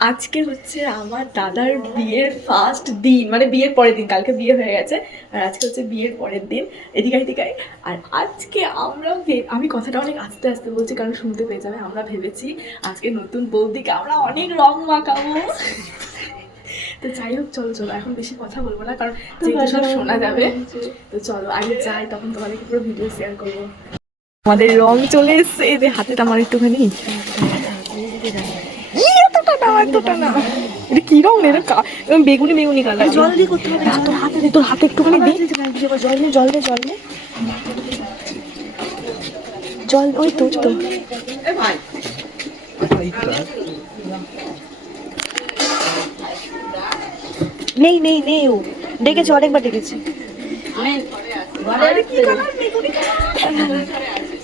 আজকে হচ্ছে আমার দাদার বিয়ের ফার্স্ট দিন, মানে বিয়ের পরের দিন। কালকে বিয়ে হয়ে গেছে আর আজকে হচ্ছে বিয়ের পরের দিন। এদিকাই। আর আজকে আমি কথাটা অনেক আস্তে আস্তে বলছি কারণ শুনতে পেয়ে যাবে। আমরা ভেবেছি আজকে নতুন বৌদিকে আমরা অনেক রং মাখাবো। তো যাই হোক, চলো এখন বেশি কথা বলবো না কারণ যেহেতু সব শোনা যাবে। তো চলো আগে যাই, তখন তোমাদেরকে পুরো ভিডিও শেয়ার করবো। আমাদের রং চলে এসছে, এদের হাতেটা আমার একটুখানি এতটা না। এটা কি রং? এটা বেগুনি কালার। জল দিয়ে করতে হবে। তোর হাতে একটুখানি দে। জল ওই তো নেই ও ডেকেছে, অনেকবার ডেকেছে।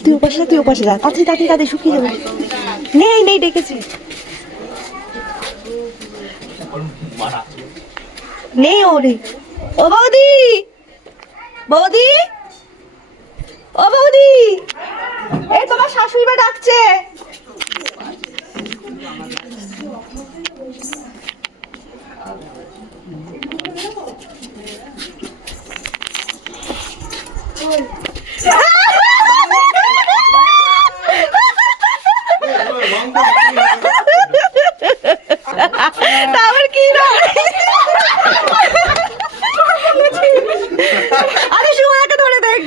তুই ওপাশে যা, তাড়াতাড়ি শুকিয়ে যাবে। নেই ডেকেছে, নেই ওরে। ও বৌদি, এই তোমার শাশুড়ি মা ডাকছে। তারপর কি আরে সুমাকে ধরে দেখ।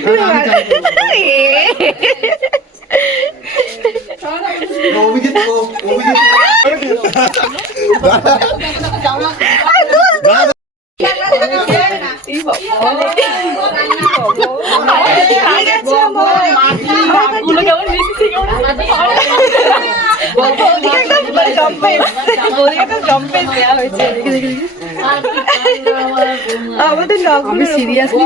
আমাদের সিরিয়াসলি